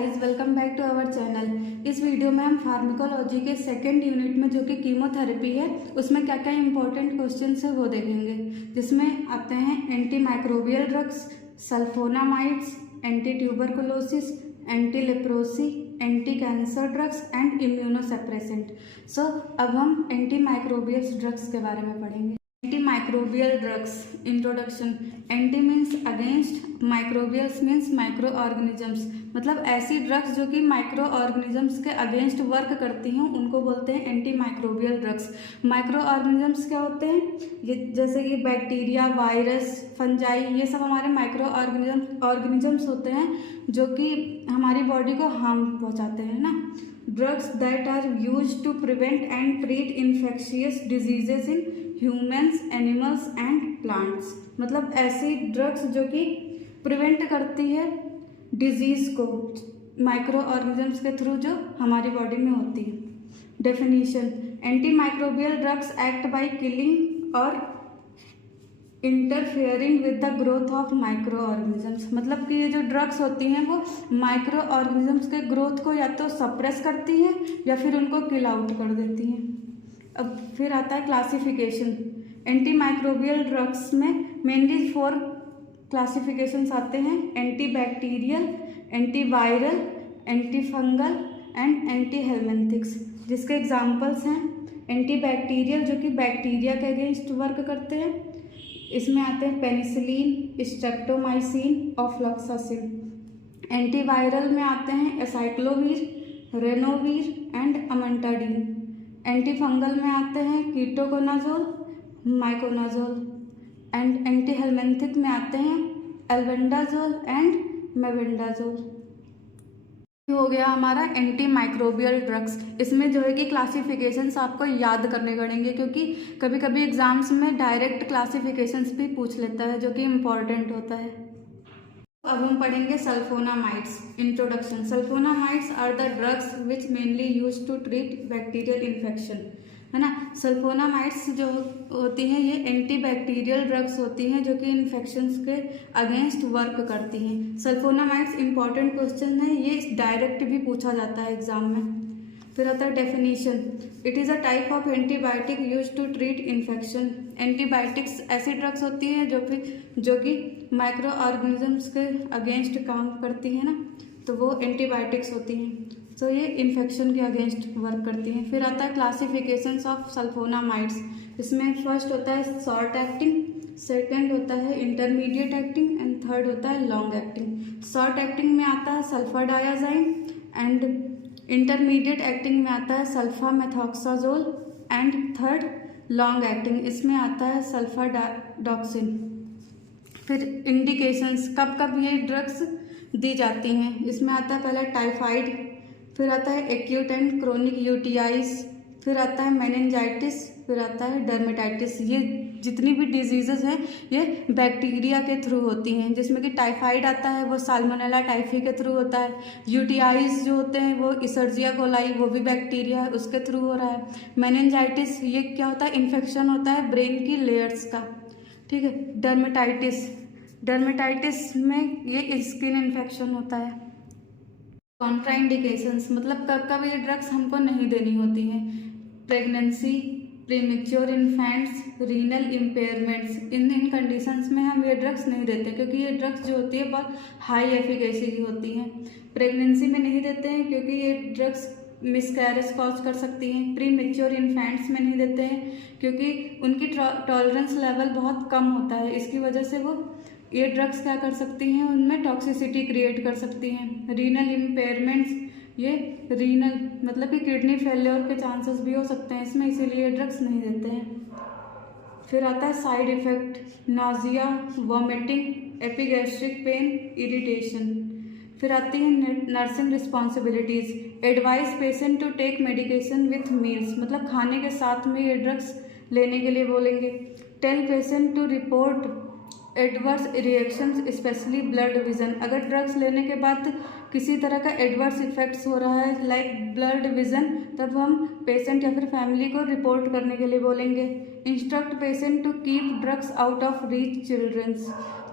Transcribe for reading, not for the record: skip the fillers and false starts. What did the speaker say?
Guys, welcome back to our channel. इस video में हम फार्माकोलॉजी के सेकेंड यूनिट में जो कि कीमोथेरेपी है उसमें क्या क्या इंपॉर्टेंट क्वेश्चंस है वो देखेंगे, जिसमें आते हैं anti microbial drugs, sulphonamides, anti tuberculosis, anti leprosy, anti cancer drugs and immunosuppressant. So अब हम एंटी माइक्रोबियल ड्रग्स के बारे में पढ़ेंगे। Anti microbial drugs introduction. Anti means against, microbials means micro organisms, मतलब ऐसी ड्रग्स जो कि माइक्रो ऑर्गेनिजम्स के अगेंस्ट वर्क करती हैं उनको बोलते हैं anti microbial drugs. Micro organisms क्या होते हैं? ये जैसे कि बैक्टीरिया, वायरस, फंजाई, ये सब हमारे माइक्रो ऑर्गेनिजम्स होते हैं जो कि हमारी बॉडी को हार्म पहुंचाते हैं ना। Drugs that are used to prevent and treat infectious diseases in humans, animals and plants, मतलब ऐसी ड्रग्स जो कि प्रिवेंट करती है डिजीज को माइक्रो ऑर्गेनिजम्स के थ्रू जो हमारी बॉडी में होती है। Definition: anti microbial drugs act by killing और interfering with the growth of micro organisms, मतलब कि ये जो ड्रग्स होती हैं वो माइक्रो ऑर्गेनिजम्स के ग्रोथ को या तो सप्रेस करती हैं या फिर उनको किल आउट कर देती हैं। अब फिर आता है क्लासिफिकेशन। एंटी माइक्रोबियल ड्रग्स में मेनली 4 क्लासिफिकेशंस आते हैं: anti bacterial, anti viral, anti fungal and anti helminthics, जिसके एग्जांपल्स हैं एंटी बैक्टीरियल जो कि बैक्टीरिया के अगेंस्ट वर्क करते हैं। इसमें आते हैं पेनिसिलिन, स्ट्रेप्टोमाइसिन और फ्लॉक्सासिन। एंटी वायरल में आते हैं एसाइक्लोवीर, रेनोवीर एंड अमेंटाडीन। एंटी फंगल में आते हैं ketoconazole, miconazole and anti helminthic में आते हैं एल्बेंडाजोल एंड मेबेंडाजोल। हो गया हमारा एंटी माइक्रोबियल ड्रग्स। इसमें जो है कि क्लासिफिकेशंस आपको याद करने पड़ेंगे क्योंकि कभी कभी एग्जाम्स में डायरेक्ट क्लासिफिकेशंस भी पूछ लेता है जो कि इम्पॉर्टेंट होता है। अब हम पढ़ेंगे sulfonamides. Introduction. Sulfonamides are the drugs which mainly use to treat bacterial infection, है ना। सल्फोनामाइड्स जो होती हैं ये एंटी बैक्टीरियल ड्रग्स होती हैं जो कि इन्फेक्शंस के अगेंस्ट वर्क करती हैं। सल्फोनामाइड्स इंपॉर्टेंट क्वेश्चन है, ये डायरेक्ट भी पूछा जाता है एग्जाम में। फिर आता है definition. It is a type of antibiotic use to treat infection. Antibiotics ऐसी ड्रग्स होती है जो कि माइक्रो ऑर्गेनिजम्स के अगेंस्ट काम करती है ना, तो वो एंटीबायोटिक्स होती हैं। तो ये इन्फेक्शन के अगेंस्ट वर्क करती हैं। फिर आता है क्लासिफिकेशंस ऑफ सल्फोनामाइड्स। इसमें फर्स्ट होता है शॉर्ट एक्टिंग, सेकंड होता है इंटरमीडिएट एक्टिंग एंड थर्ड होता है लॉन्ग एक्टिंग। शॉर्ट एक्टिंग में आता है sulphadiazine and intermediate acting में आता है sulphamethoxazole and third long acting, इसमें आता है सल्फा डॉक्सिन। फिर इंडिकेशंस, कब कब ये ड्रग्स दी जाती हैं, इसमें आता है पहले टाइफाइड, फिर आता है एक्यूट एंड क्रोनिक यूटीआईज, फिर आता है मेनिंजाइटिस, फिर आता है डर्मेटाइटिस। ये जितनी भी डिजीजेज हैं ये बैक्टीरिया के थ्रू होती हैं, जिसमें कि टाइफाइड आता है वो साल्मोनेला टाइफी के थ्रू होता है। यूटीआईज जो होते हैं वो इसर्जिया कोलाई, वो भी बैक्टीरिया है, उसके थ्रू हो रहा है। मेनिंजाइटिस ये क्या होता है? इन्फेक्शन होता है ब्रेन की लेयर्स का, ठीक है। डर्मेटाइटिस में ये स्किन इन्फेक्शन होता है। कॉन्ट्राइंडिकेशंस, मतलब कब कब ये ड्रग्स हमको नहीं देनी होती हैं: pregnancy, premature infants, renal impairments. इन कंडीशंस में हम ये ड्रग्स नहीं देते क्योंकि ये ड्रग्स जो होती है बहुत हाई एफिकेसी की होती हैं। प्रेगनेंसी में नहीं देते हैं क्योंकि ये ड्रग्स मिसकैरेज कॉज कर सकती हैं। प्रीमेच्योर इन्फेंट्स में नहीं देते हैं क्योंकि उनकी टॉलरेंस लेवल बहुत कम होता है, इसकी वजह से वो ये ड्रग्स क्या कर सकती हैं, उनमें टॉक्सिसिटी क्रिएट कर सकती हैं। रीनल इम्पेयरमेंट्स, ये रीनल मतलब कि किडनी फेलियर के चांसेस भी हो सकते हैं इसमें, इसीलिए ये ड्रग्स नहीं देते हैं। फिर आता है side effect: nausea, vomiting, epigastric pain, irritation. फिर आती है nursing responsibilities. Advise patient to take medication with meals, मतलब खाने के साथ में ये ड्रग्स लेने के लिए बोलेंगे। Tell patient to report adverse reactions specially blurred vision, अगर ड्रग्स लेने के बाद किसी तरह का एडवर्स इफेक्ट्स हो रहा है लाइक ब्लड विजन, तब हम पेशेंट या फिर फैमिली को रिपोर्ट करने के लिए बोलेंगे। Instruct patient to keep drugs out of reach children's,